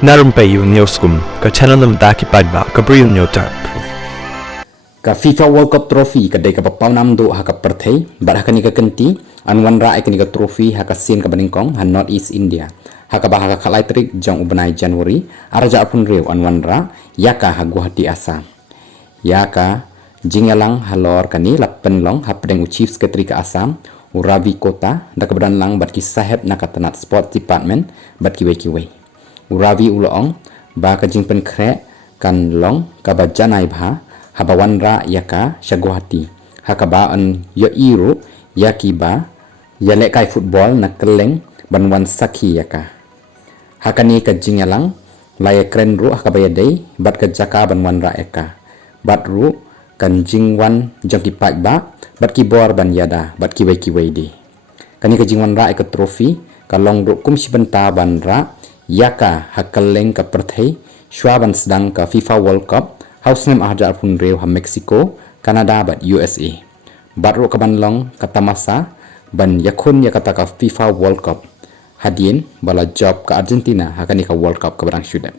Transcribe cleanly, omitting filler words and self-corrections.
Na Rympei U Hynñiewtrep ka channel nabynta paidbah ka Bri U Hynñiewtrep. Ka FIFA World Cup Trophy ka day ka papawnam do ha ka perthei bar ha kani ka kenti an wanrah kani ka trophy ha ka sien ka nyngkong ha North East India ha ka bah ha ka khalai trik jong ubnai January araja apun rew an wanrah iaka ha Guwahati Assam iaka jingalang halor kani lapen long ha pedeng chief secretary ka Assam uravi kota da ka badan lang bat ki saheb na ka tanat sport department bat ki wei uravi ulong ba ka jingpen kre kan long ka ba janai bha ha ba wanrah iaka Guwahati ha ka ba an ya iru yaki ba ya le kai football na keleng banwan sakhi iaka ha kani ka jingalang laya kren ru ha ka ba yadai bat ka jaka ban wanrah iaka bat ru kan jingwan jangki paidbah bat ki bor ban yada bat ki wei di kani ka jingwan ra ka trophy ka long ru kum sibenta ban ra iaka ha keleng ka perthei shwa ban sedang ka FIFA World Cup house name ahjar pun rew ha Mexico Canada bat USA bat ru ka ban long ka tamasa ban yakhun ya kata ka FIFA World Cup hadien bala job ka Argentina ha kani ka World Cup ka barang syudap